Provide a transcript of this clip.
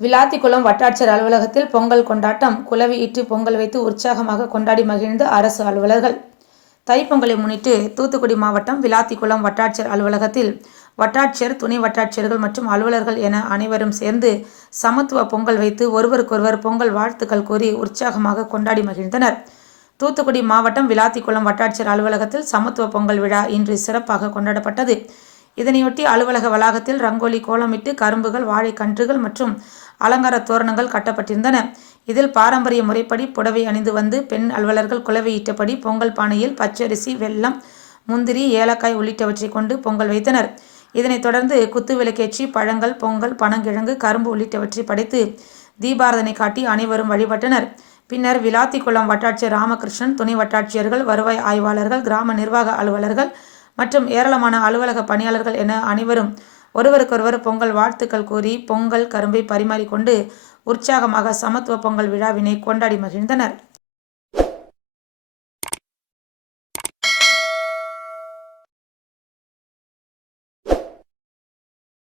விளாத்திக்குளம் வட்டாட்சியர் அலுவலகத்தில் பொங்கல் கொண்டாட்டம். குலவியிட்டு பொங்கல் வைத்து உற்சாகமாக கொண்டாடி மகிழ்ந்த அரசு அலுவலர்கள். தைப்பொங்கலை முன்னிட்டு தூத்துக்குடி மாவட்டம் விளாத்திக்குளம் வட்டாட்சியர் அலுவலகத்தில் வட்டாட்சியர் துணை வட்டாட்சியர்கள் மற்றும் அலுவலர்கள் என அனைவரும் சேர்ந்து சமத்துவ பொங்கல் வைத்து ஒருவருக்கொருவர் பொங்கல் வாழ்த்துக்கள் கூறி உற்சாகமாக கொண்டாடி மகிழ்ந்தனர். தூத்துக்குடி மாவட்டம் விளாத்திக்குளம் வட்டாட்சியர் அலுவலகத்தில் சமத்துவ பொங்கல் விழா இன்று சிறப்பாக கொண்டாடப்பட்டது. இதனையொட்டி அலுவலக வளாகத்தில் ரங்கோலி கோலமிட்டு கரும்புகள் வாழைக்கன்றுகள் மற்றும் அலங்கார தோரணங்கள் கட்டப்பட்டிருந்தன. இதில் பாரம்பரிய முறைப்படி புடவை அணிந்து வந்து பெண் அலுவலர்கள் குலவையிட்டபடி பொங்கல் பானையில் பச்சரிசி வெல்லம் முந்திரி ஏலக்காய் உள்ளிட்டவற்றை கொண்டு பொங்கல் வைத்தனர். இதனைத் தொடர்ந்து குத்து விளக்கேற்றி பழங்கள் பொங்கல் பனங்கிழங்கு கரும்பு உள்ளிட்டவற்றை படைத்து தீபாரதனை காட்டி அனைவரும் வழிபட்டனர். பின்னர் விளாத்திக்குளம் வட்டாட்சியர் ராமகிருஷ்ணன் துணை வட்டாட்சியர்கள் வருவாய் ஆய்வாளர்கள் கிராம நிர்வாக அலுவலர்கள் மற்றும் ஏராளமான அலுவலக பணியாளர்கள் என அனைவரும் ஒருவருக்கொருவர் பொங்கல் வாழ்த்துக்கள் கூறி பொங்கல் கரும்பை பரிமாறிக்கொண்டு உற்சாகமாக சமத்துவ பொங்கல் விழாவினை கொண்டாடி மகிழ்ந்தனர்.